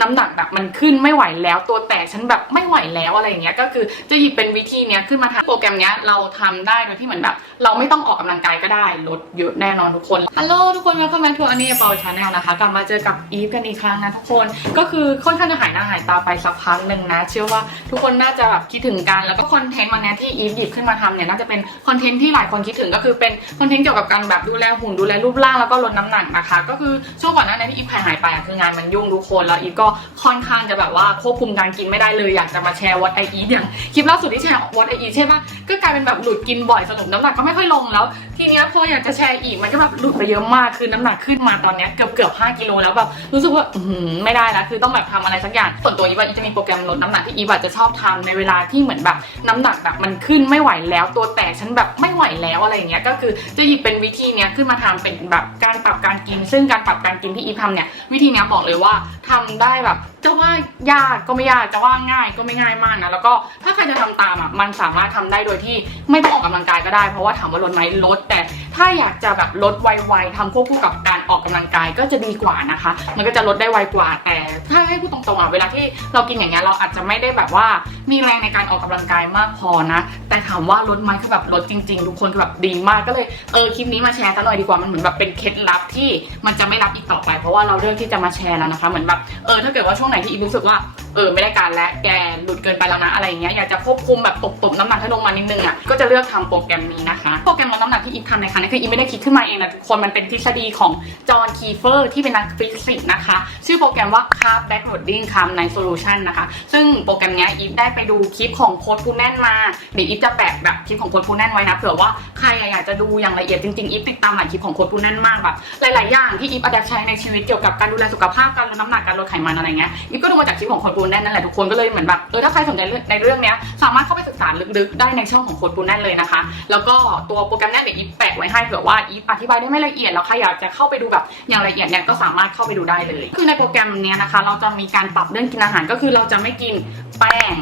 น้ำหนักแบบมันขึ้นไม่ไหวแล้วตัวแตกฉันแบบไม่ไหวแล้วอะไรอย่างเงี้ยก็คือจะหยิบเป็นวิธีเนี้ยขึ้นมาทำโปรแกรมเนี้ยเราทำได้โดยที่เหมือนแบบ เราไม่ต้องออกกำลังกายก็ได้ลดเยอะแน่นอนทุกคนฮัลโหลทุกคน welcome back to อันนี้เปาชาแนลนะคะกลับมาเจอกับอีฟกันอีกครั้งนะทุกคนก็คือค่อนข้างจะหายหน้าหายตาไปสักพักหนึ่งนะเชื่อว่าทุกคนน่าจะแบบคิดถึงกันแล้วก็คอนเทนต์วันเนี้ยที่อีฟหยิบขึ้นมาทำเนี่ยน่าจะเป็นคอนเทนต์ที่หลายคนคิดถึงก็คือเป็นคอนเทนต์เกี่ยวกับการแบบดูแลหุ่นดูแลรูปร่างแล้วก็ลดน้ำหนักนะคะ ก็คือช่วงก่อนหน้านี้ที่อีฟหายหายไปคืองานมันยุ่งทุกคนแล้วอีฟก็ค่อนข้างจะแบบว่าควบคุมการกินไม่ได้เลยอยากจะมาแชร์วอดไออีอย่างคลิปล่าสุดที่แชร์วอดไออีใช่ไหมก็กลายเป็นแบบหลุดกินบ่อยสรุปน้ำหนักก็ไม่ค่อยลงแล้ว ทีเนี้ยพออยากจะแชร์อีกมันก็แบบหลุดไปเยอะมากคือน้ำหนักขึ้นมาตอนเนี้ยเกือบเกือบ5กิโลแล้วแบบรู้สึกว่าอือหือไม่ได้แล้วคือต้องแบบทำอะไรสักอย่างส่วนตัวอีฟอะจะมีโปรแกรมลดน้ำหนักที่อีฟอะจะชอบทำในเวลาที่เหมือนแบบน้ำหนักแบบมันขึ้นไม่ไหวแล้ว ตัวแตกฉันแบบไม่ไหวแล้วอะไรอย่างเงี้ยก็คือจะหยิบเป็นวิธีเนี้ยขึ้นมาทำเป็นแบบการปรับการกิน ซึ่งการปรับการกินที่อีทำเนี่ยวิธีเนี้ยบอกเลยว่าทำได้แบบ จะว่ายากก็ไม่ยากจะว่าง่ายก็ไม่ง่ายมากนะแล้วก็ถ้าใครจะทำตามอะมันสามารถทำได้โดยที่ไม่ต้องออกกำลังกายก็ได้ เพราะว่าถามว่าลดไหมลดแต่ถ้าอยากจะแบบลดไวๆทำควบคู่กับการออกกำลังกายก็จะดีกว่านะคะ มันก็จะลดได้ไวกว่า แต่ถ้าให้พูดตรงๆอะเวลาที่เรากินอย่างเงี้ยเราอาจจะไม่ได้แบบว่ามีแรงในการออกกำลังกายมากพอนะ แต่ถามว่าลดไหมคือแบบลดจริง ๆ ทุกคนคือแบบดีมากก็เลยเออคลิปนี้มาแชร์ซะหน่อยดีกว่ามันเหมือนแบบเป็นเคล็ดลับที่มันจะไม่รับอีกต่อไป เพราะว่าเราเลือกที่จะมาแชร์แล้วนะคะ เหมือนแบบเออถ้าเกิดว่าช่วงไหนที่อีรู้สึกว่า เออไม่ได้การและแกหลุดเกินไปแล้วนะอะไรอย่างเงี้ยอยากจะควบคุมแบบตบๆน้ำหนักให้ลงมานิดนึงอะก็จะเลือกทำโปรแกรมนี้นะคะโปรแกรมลดน้ำหนักที่อีฟทำในครั้งนี้คืออีฟไม่ได้คิดขึ้นมาเองนะทุกคนมันเป็นทฤษฎีของจอห์นคีเฟอร์ที่เป็นนักฟิสิกส์นะคะ ชื่อโปรแกรมว่า Carb Backloading Carb Night Solution นะคะ ซึ่งโปรแกรมเนี้ยอีฟได้ไปดูคลิปของโค้ดพูแน่นมาเดี๋ยวอีฟจะแปะแบบคลิปของโค้ดพูแน่นไว้นะเผื่อว่าใครอยากจะดูอย่างละเอียดจริงๆอีฟติดตามหลายคลิปของโค้ดพูแน่นมากแบบหลายๆอย่างที่อีฟอัดใช้ในชีวิตเกี่ยวกับการดูแลสุขภาพการลดน้ำหนักการลดไขมันอะไรเงี้ยอีฟก็ดูมาจากคลิปของโค้ดพูแน่นนั่นแหละทุกคนก็เลยเหมือนแบบเออถ้าใครสนใจในเรื่องเนี้ยสามารถเข้าไปศึกษาลึกๆ ได้ในช่องของโค้ดปูแน่นเลยนะคะ แล้วก็ตัวโปรแกรมแน่นเดี๋ยวอีฟแปะไว้ให้เผื่อว่าอีฟอธิบายได้ไม่ละเอียดแล้วใครอยากจะเข้าไปดูแบบอย่างละเอียดเนี่ยก็สามารถเข้าไปดูได้เลย คือในโปรแกรมเนี้ยนะคะ เราจะมีการปรับเรื่องกินอาหารก็คือเราจะไม่กินแป้ง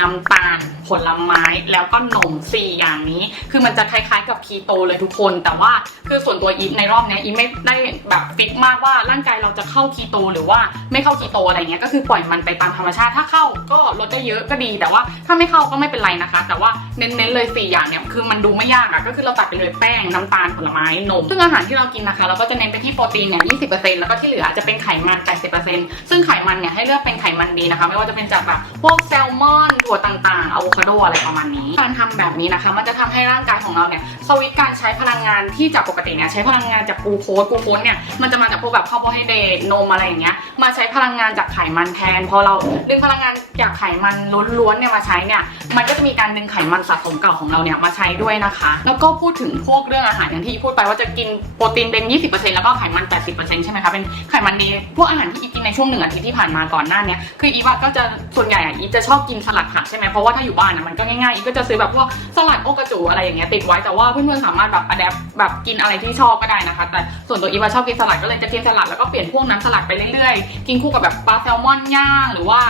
น้ำตาล ผลไม้แล้วก็นมสี่อย่างนี้ คือมันจะคล้ายๆกับคีโตเลยทุกคน แต่ว่าคือส่วนตัวอีฟในรอบเนี้ยอีฟไม่ได้แบบฟิกมากว่าร่างกายเราจะเข้าคีโตหรือว่าไม่เข้าคีโตอะไรเงี้ยก็คือปล่อยมันไปตามธรรมชาติถ้าเข้าก็ลดได้เยอะก็ดี แต่ว่าถ้าไม่เข้าก็ไม่เป็นไรนะคะ แต่ว่าเน้นๆเลยสี่อย่างเนี่ยคือมันดูไม่ยากอะก็คือเราตัดไปเลยแป้งน้ำตาลผลไม้นม ซึ่งอาหารที่เรากินนะคะ เราก็จะเน้นไปที่โปรตีนเนี่ย20%แล้วก็ที่เหลือจะเป็นไขมัน 80%ซึ่งไขมันเนี่ยให้เลือกเป็นไขมันดีนะคะ ไม่ว่าจะเป็นจากแบบพวกแซลมอนถั่วต่างๆอะโวคาโดอะไรประมาณนี้ การทำแบบนี้นะคะ มันจะทำให้ร่างกายของเราเนี่ยสวิตการใช้พลังงานที่จากปกติเนี่ยใช้พลังงานจากกลูโคสกลูโคสเนี่ยมันจะมาจากพวกแบบคาร์โบไฮเดรตนมอะไรอย่างเงี้ยมาใช้พลังงานจากไขมันแทนพอเราดึงพลังงานจากไขมันล้วนๆเนี่ยมาใช้เนี่ยมันก็จะมีการดึงไขมันสะสมเก่าของเราเนี่ยมาใช้ด้วยนะคะ แล้วก็พูดถึงพวกเรื่องอาหารอย่างที่พูดไปว่าจะกินโปรตีนเป็น 20%แล้วก็ไขมัน 80%ใช่ไหมคะเป็นไขมันดีพวกอาหารที่อีกินในช่วงหนึ่งอาทิตย์ที่ผ่านมาก่อนหน้านี้คืออีฟอะก็จะส่วนใหญ่อีจะชอบกินสลัดผักใช่ไหมเพราะว่าถ้าอยู่บ้านนะมันก็ง่ายๆอีฟก็จะซื้อแบบพวกสลัดโอกระจูอะไรอย่างเงี้ยติดไว้แต่ว่าเพื่อนๆสามารถแบบอัดแอปแบบกินอะไรที่ชอบก็ได้นะคะ แต่ส่วนตัวอีวาชอบกินสลัดก็เลยจะกินสลัดแล้วก็เปลี่ยนพวกน้ำสลัดไปเรื่อยๆ กินคู่กับแบบปลาแซลมอนย่างหรือว่า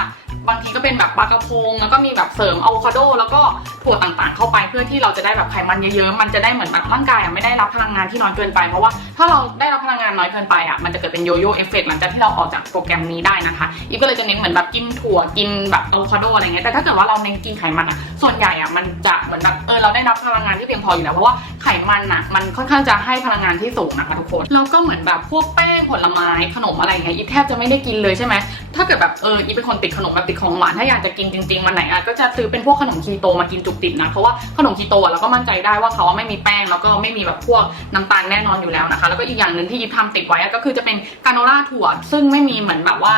บางทีก็เป็นแบบปลากระพง แล้วก็มีแบบเสริมอะโวคาโดแล้วก็ถั่วต่างๆ เข้าไปเพื่อที่เราจะได้แบบไขมันเยอะๆ มันจะได้เหมือนแบบร่างกายอะไม่ได้รับพลังงานที่น้อยเกินไป เพราะว่าถ้าเราได้รับพลังงานน้อยเกินไปอะ มันจะเกิดเป็นโยโย่เอฟเฟกต์หลังจากที่เราออกจากโปรแกรมนี้ได้นะคะ อีฟก็เลยจะเน้นเหมือนแบบกินถั่วกินแบบอะโวคาโดอะไรเงี้ย แต่ถ้าเกิดว่าเราเน้นกินไขมันอะ ส่วนใหญ่อะมันจะเหมือนแบบเออเราได้รับพลังงานที่เพียงพออยู่แล้ว เพราะว่าไขมันอะมันค่อนข้างจะให้พลังงานที่สูงนะคะทุกคน แล้วก็เหมือนแบบพวกแป้ง ผลไม้ขนมอะไรเงี้ยอีฟแทบจะไม่ได้กินเลยใช่ไหมถ้าเกิดแบบเอออีเป็นคนติดขนมแบบติดของหวานถ้าอยากจะกินจริงๆวันไหนอะก็จะซื้อเป็นพวกขนมคีโตมากินจุกติดนะเพราะว่าขนมคีโตอะเราก็มั่นใจได้ว่าเขาไม่มีแป้งแล้วก็ไม่มีแบบพวกน้ำตาลแน่นอนอยู่แล้วนะคะ แล้วก็อีกอย่างหนึ่งที่อีฟทำติดไว้ก็คือจะเป็นกราโนล่าถั่วซึ่งไม่มีเหมือนแบบว่า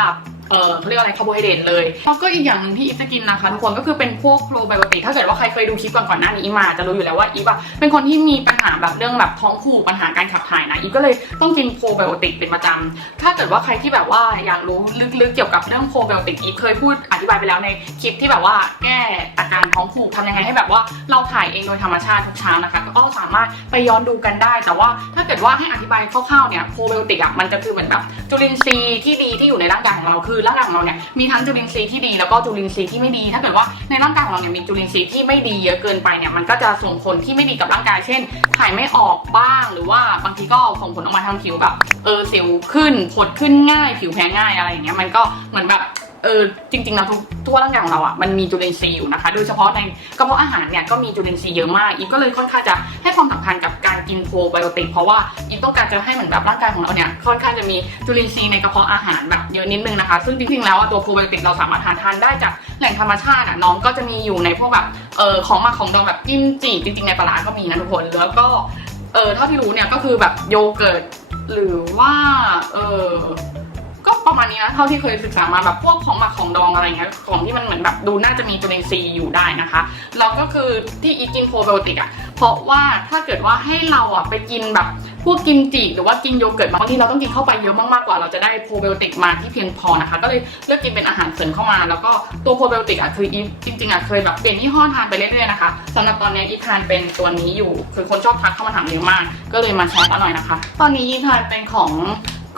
เออเขาเรียกอะไรคาร์โบไฮเดรตเลยแล้วก็อีกอย่างหนึ่งที่อีฟจะกินนะคะทุกคนก็คือเป็นพวกโปรไบโอติกถ้าเกิดว่าใครเคยดูคลิปก่อนก่อนๆหน้านี้อีฟมาจะรู้อยู่แล้วว่าอีฟอะเป็นคนที่มีปัญหาแบบเรื่องแบบท้องผูกปัญหาการขับถ่ายนะอีฟก็เลยต้องกินโปรไบโอติกเป็นประจำถ้าเกิดว่าใครที่แบบว่าอยากรู้ลึกๆเกี่ยวกับเรื่องโปรไบโอติกอีฟเคยพูดอธิบายไปแล้วในคลิปที่แบบว่าแก้อาการท้องผูกทำยังไงให้แบบว่าเราถ่ายเองโดยธรรมชาติทุกเช้านะคะก็สามารถไปย้อนดูกันได้ แต่ว่าถ้าเกิดว่าให้อธิบายคร่าวๆเนี่ยโปรไบโอติกอะมันจะคือเหมือนแบบจุลินทรีย์ที่ดีที่อยู่ในร่างกายของเราคือร่างกายของเราเนี่ยมีทั้งจุลินทรีย์ที่ดีแล้วก็จุลินทรีย์ที่ไม่ดี ถ้าเกิดว่าในร่างกายของเราเนี่ยมีจุลินทรีย์ที่ไม่ดีเยอะเกินไปเนี่ยมันก็จะส่งผลที่ไม่ดีกับร่างกายเช่นถ่ายไม่ออกบ้าง หรือว่าบางทีก็ส่งผลออกมาทางผิวแบบเออสิวขึ้นผดขึ้นง่าย ผิวแพ้ง่ายอะไรอย่างเงี้ยมันก็เหมือนแบบเออจริงๆแล้วทั่วร่างกายของเราอะมันมีจุลินทรีย์อยู่นะคะ โดยเฉพาะในกระเพาะอาหารเนี่ยก็มีจุลินทรีย์เยอะมากอีฟก็เลยค่อนข้างจะให้ ความสำคัญกับการกินโปรไบโอติกเพราะว่าอีฟต้องการจะให้เหมือนแบบร่างกายของเราเนี่ยค่อนข้างจะมีจุลินทรีย์ในกระเพาะอาหารแบบเยอะนิดนึงนะคะ ซึ่งจริงๆแล้วตัวโปรไบโอติกเราสามารถทานทานได้จากแหล่งธรรมชาติอะน้องก็จะมีอยู่ในพวกแบบเออของมาของดองแบบกิมจิจริงๆในปลาร้าก็มีนะทุกคนแล้วก็เออเท่าที่รู้เนี่ยก็คือแบบโยเกิร์ตหรือว่าเออ นี้นะเท่าที่เคยศึกษามาแบบพวกของหมักของดองอะไรเงี้ยของที่มันเหมือนแบบดูน่าจะมีจุลินทรีย์อยู่ได้นะคะแล้วก็คือที่อีกินโปรไบโอติกอะเพราะว่าถ้าเกิดว่าให้เราอะไปกินแบบพวกกิมจิหรือว่ากินโยเกิร์ตบางทีเราต้องกินเข้าไปเยอะมากๆกว่าเราจะได้โปรไบโอติกมาที่เพียงพอนะคะ ก็เลยเลือกกินเป็นอาหารเสริมเข้ามา แล้วก็ตัวโปรไบโอติกอะคืออีฟจริงๆอะเคยแบบเปลี่ยนยี่ห้อทานไปเรื่อยๆนะคะสำหรับตอนนี้อีฟทานเป็นตัวนี้อยู่ คือคนชอบทักเข้ามาถามเยอะมาก ก็เลยมาแชร์กันหน่อยนะคะ ตอนนี้อีฟทานเป็นของ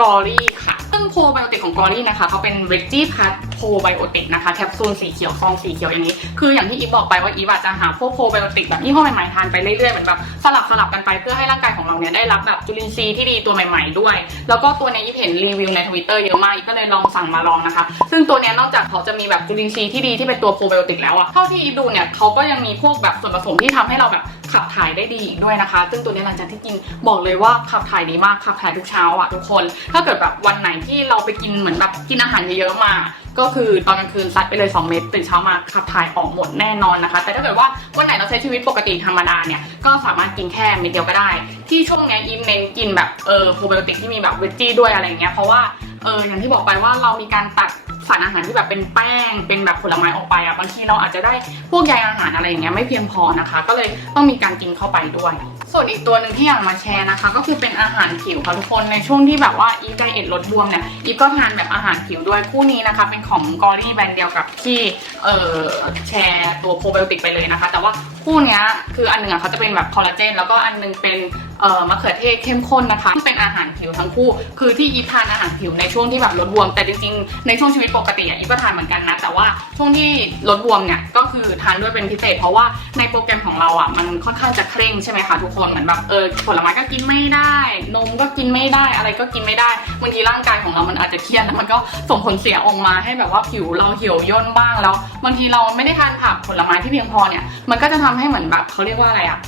กอรี่ค่ะ งโปรไบโอติกของกอรี่นะคะเขาเป็น v e g ีพัทโปรไบโอติกนะคะแคปซูลสีเขียวซองสีเขียวอย่างนี้ คืออย่างที่อีฟบอกไปว่าอีฟอาจจะหาพวกโปรไบโอติกแบบยี่ห้อใหม่ๆทานไปเรื่อยๆเหมือนแบบสลับสลับกันไปเพื่อให้ร่างกายของเราเนี่ยได้รับแบบจุลินทรีย์ที่ดีตัวใหม่ ๆ ด้วย แล้วก็ตัวเนี้ยอีฟเห็นรีวิวในทวิตเตอร์เยอะมากอีฟก็เลยลองสั่งมาลองนะคะ ซึ่งตัวเนี้ยนอกจากเขาจะมีแบบจุลินทรีย์ที่ดีที่เป็นตัวโปรไบโอติกแล้วอะเท่าที่อีฟดูเนี่ยเขาก็ยังมีพวกแบบส่วนผสมที่ทำให้เราแบบ ขับถ่ายได้ดีอีกด้วยนะคะ ซึ่งตัวนี้หลังจากที่กินบอกเลยว่าขับถ่ายดีมากขับถ่ายทุกเช้าอะทุกคน ถ้าเกิดแบบวันไหนที่เราไปกินเหมือนแบบกินอาหารเยอะๆมา ก็คือตอนกลางคืนซัดไปเลย 2 เม็ดตื่นเช้ามาขับถ่ายออกหมดแน่นอนนะคะ แต่ถ้าเกิดว่าวันไหนเราใช้ชีวิตปกติธรรมดาเนี่ยก็สามารถกินแค่เม็ดเดียวก็ได้ ที่ช่วงเนี้ยอิมเน้นกินแบบเออโปรไบโอติกที่มีแบบเวจจี้ด้วยอะไรเงี้ยเพราะว่าเอออย่างที่บอกไปว่าเรามีการตัด สารอาหารที่แบบเป็นแป้ง เป็นแบบผลไม้ออกไปอะบางทีเราอาจจะได้พวกใยอาหารอะไรอย่างเงี้ยไม่เพียงพอนะคะ ก็เลยต้องมีการกินเข้าไปด้วย ส่วนอีกตัวหนึ่งที่อยากมาแชร์นะคะ ก็คือเป็นอาหารผิวค่ะทุกคนในช่วงที่แบบว่าอีฟไดเอทลดบวมเนี่ยอีฟก็ทานแบบอาหารผิวด้วยคู่นี้นะคะเป็นของกอรี่แบรนด์เดียวกับที่เอ่อแชร์ตัวโปรไบโอติกไปเลยนะคะ แต่ว่าคู่เนี้ยคืออันหนึ่งอะเขาจะเป็นแบบคอลลาเจนแล้วก็อันหนึงเป็นเอ่อมะเขือเทศเข้มข้นนะคะเป็นอาหารผิวทั้งคู่ คือที่อีฟทานอาหารผิวในช่วงที่แบบลดบวม แต่จริงๆ ในช่วงชีวิตปกติอะอีฟก็ทานเหมือนกันนะ แต่ว่าช่วงที่ลดบวมเนี่ยก็คือทานด้วยเป็นพิเศษ เพราะว่าในโปรแกรมของเราอะมันค่อนข้างจะเคร่งใช่ไหมคะทุกคนเหมือนแบบเออผลไม้ก็กินไม่ได้ นมก็กินไม่ได้อะไรก็กินไม่ได้บางทีร่างกายของเรามันอาจจะเครียดแล้วมันก็ส่งผลเสียออกมาให้แบบว่าผิวเราเหี่ยวย่นบ้างแล้วบางทีเราไม่ได้ทานผักผลไม้ที่เพียงพอเนี่ยมันก็จะทำให้เหมือนแบบเขาเรียกว่าอะไรอะ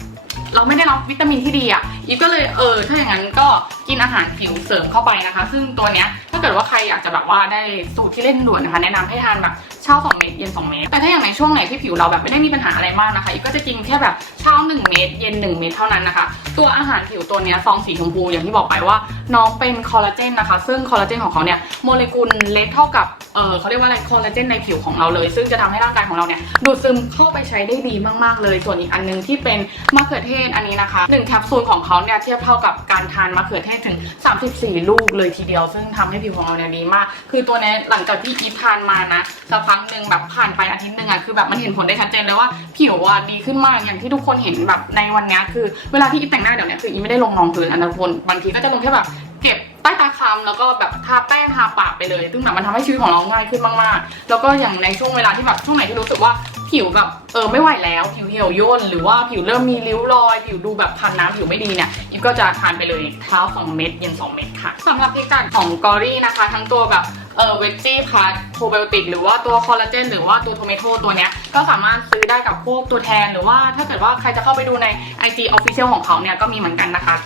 เราไม่ได้รับวิตามินที่ดีอะอีฟก็เลยเออถ้าอย่างนั้นก็กินอาหารผิวเสริมเข้าไปนะคะ ซึ่งตัวเนี้ยถ้าเกิดว่าใครอยากจะแบบว่าได้สูตรที่เล่นด่วนนะคะ แนะนำให้ทานแบบเช้า 2 เม็ดเย็น 2 เม็ดแต่ถ้าอย่างในช่วงไหนที่ผิวเราแบบไม่ได้มีปัญหาอะไรมากนะคะอีฟก็จะกินแค่แบบเช้า 1 เม็ดเย็น 1 เม็ดเท่านั้นนะคะ ตัวอาหารผิวตัวเนี้ยซองสีชมพูอย่างที่บอกไปว่าน้องเป็นคอลลาเจนนะคะ ซึ่งคอลลาเจนของเขาเนี่ยโมเลกุลเล็กเท่ากับ เออเขาเรียกว่าอะไรคอลลาเจนในผิวของเราเลย ซึ่งจะทำให้ร่างกายของเราเนี่ยดูดซึมเข้าไปใช้ได้ดีมากๆเลย ส่วนอีกอันนึงที่เป็นมะเขือเทศอันนี้นะคะหนึ่งแคปซูลของเขาเนี่ยเทียบเท่ากับการทานมะเขือเทศถึง 34 ลูกเลยทีเดียว ซึ่งทำให้ผิวของเราเนี่ยดีมาก คือตัวนี้หลังจากที่อีฟทานมานะสักพักหนึ่งแบบผ่านไปอาทิตย์หนึ่งอะคือแบบมันเห็นผลได้ชัดเจนเลยว่าผิวอะดีขึ้นมากอย่างที่ทุกคนเห็นแบบในวันนี้คือ เวลาที่อีฟแต่งหน้าเดี๋ยวนี้คืออีฟไม่ได้ลงรองพื้นอันนั้นคนบางทีก็จะลงแค่แบบเก็บ ใต้ตาคำแล้วก็แบบทาแป้งทาปากไปเลย ซึ่งแบบมันทำให้ชีวิตของเราง่ายขึ้นมากๆ แล้วก็อย่างในช่วงเวลาที่แบบช่วงไหนที่รู้สึกว่าผิวแบบเออไม่ไหวแล้วผิวเหี่ยวย่นหรือว่าผิวเริ่มมีริ้วรอย ผิวดูแบบพันน้ำผิวไม่ดีเนี่ยอีฟก็จะทานไปเลยเช้า2เม็ดเย็น2 เม็ดค่ะสำหรับพิกัดของกอรี่นะคะ ทั้งตัวแบบเออเวจจี้พาร์ทโปรไบโอติกหรือว่าตัวคอลลาเจนหรือว่าตัวโทเมโตตัวเนี้ยก็สามารถซื้อได้กับพวกตัวแทนหรือว่าถ้าเกิดว่าใครจะเข้าไปดูใน IG Official ของเขาเนี่ยก็มีเหมือนกันนะคะ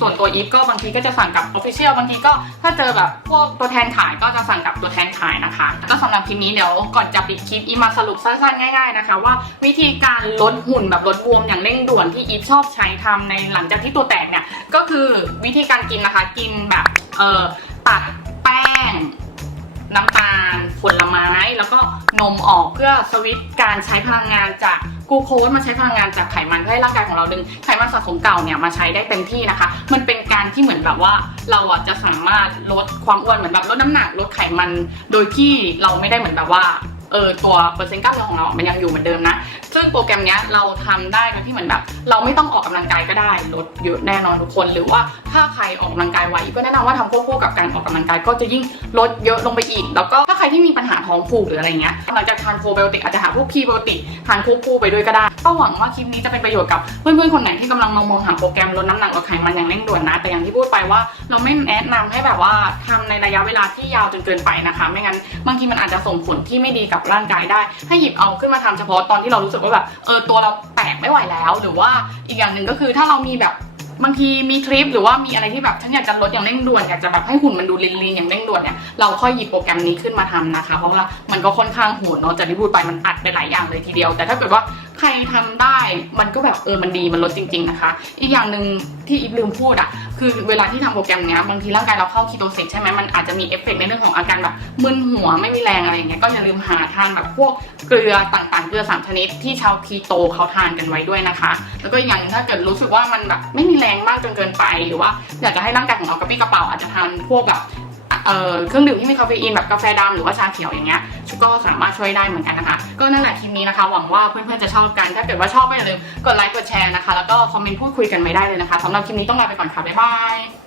ส่วนตัวอีฟก็บางทีก็จะสั่งกับ Official บางทีก็ถ้าเจอแบบพวกตัวแทนขายก็จะสั่งกับตัวแทนขายนะคะ ก็สำหรับคลิปนี้เดี๋ยวก่อนจะปิดคลิปอีฟมาสรุปสั้นๆง่ายๆนะคะ ว่าวิธีการลดหุ่นแบบลดบวมอย่างเร่งด่วนที่อีฟชอบใช้ทำในหลังจากที่ตัวแตกเนี่ยก็คือวิธีการกินนะคะกินแบบเอ่อตัดแป้ง นมออกเพื่อสวิตช์การใช้พลังงานจากกูโคสมาใช้พลังงานจากไขมันเพื่อให้ร่างกายของเราดึงไขมันสะสมเก่าเนี่ยมาใช้ได้เต็มที่นะคะ มันเป็นการที่เหมือนแบบว่าเราอะจะสามารถลดความอ้วนเหมือนแบบลดน้ำหนักลดไขมันโดยที่เราไม่ได้เหมือนแบบว่าเออตัวเปอร์เซ็นต์กล้ามเนื้อของเรามันยังอยู่เหมือนเดิมนะ ซึ่งโปรแกรมเนี้ยเราทำได้โดยที่เหมือนแบบ เราไม่ต้องออกกำลังกายก็ได้ลดเยอะแน่นอนทุกคน หรือว่าถ้าใครออกกำลังกายไว้ก็แนะนำว่าทำควบคู่กับการออกกำลังกายก็จะยิ่งลดเยอะลงไปอีก แล้วก็ ใครที่มีปัญหาท้องผูกหรืออะไรเงี้ยหลังจากทานโปรไบโอติกอาจจะหาพวกพรีไบโอติกทานควบคู่ไปด้วยก็ได้ก็หวังว่าคลิปนี้จะเป็นประโยชน์กับเพื่อนๆคนไหนที่กำลังมองมองหาโปรแกรมลดน้ำหนักลดไขมันอย่างเร่งด่วนนะ แต่อย่างที่พูดไปว่าเราไม่แนะนำให้แบบว่าทำในระยะเวลาที่ยาวจนเกินไปนะคะ ไม่งั้นบางทีมันอาจจะส่งผลที่ไม่ดีกับร่างกายได้ ให้หยิบเอาขึ้นมาทำเฉพาะตอนที่เรารู้สึกว่าแบบเออตัวเราแตกไม่ไหวแล้ว หรือว่าอีกอย่างหนึ่งก็คือถ้าเรามีแบบ บางทีมีทริปหรือว่ามีอะไรที่แบบฉันอยากจะลดอย่างเร่งด่วนอยากจะแบบให้หุ่นมันดูลีนๆอย่างเร่งด่วนเนี่ยเราค่อยหยิบโปรแกรมนี้ขึ้นมาทำนะคะ เพราะว่ามันก็ค่อนข้างโหดเนาะจากที่พูดไปมันอัดไปหลายอย่างเลยทีเดียว แต่ถ้าเกิดว่าใครทำได้มันก็แบบเออมันดีมันลดจริง ๆนะคะ อีกอย่างหนึ่งที่อีฟลืมพูดอะคือเวลาที่ทำโปรแกรมเนี้ยบางทีร่างกายเราเข้าคีโตซิสใช่ไหมมันอาจจะมีเอฟเฟกต์ในเรื่องของอาการแบบมึนหัวไม่มีแรงอะไรอย่างเงี้ยก็อย่าลืมหาทานแบบพวกเกลือต่างๆ เกลือสามชนิดที่ชาวคีโตเขาทานกันไว้ด้วยนะคะ แล้วก็อีกอย่างถ้าเกิดรู้สึกว่ามันแบบไม่มีแรงมากจนเกินไป หรือว่าอยากจะให้ร่างกายของเรากระปี้กระเป๋าอาจจะทานพวกแบบ เอ่อเครื่องดื่มที่มีคาเฟอีนแบบกาแฟดำหรือว่าชาเขียวอย่างเงี้ยก็สามารถช่วยได้เหมือนกันนะคะ ก็นั่นแหละคลิปนี้นะคะ หวังว่าเพื่อนๆจะชอบกัน ถ้าเกิดว่าชอบก็อย่าลืมกดไลค์กดแชร์นะคะ แล้วก็คอมเมนต์พูดคุยกันไม่ได้เลยนะคะสำหรับคลิปนี้ต้องลาไปก่อนค่ะบ๊ายบาย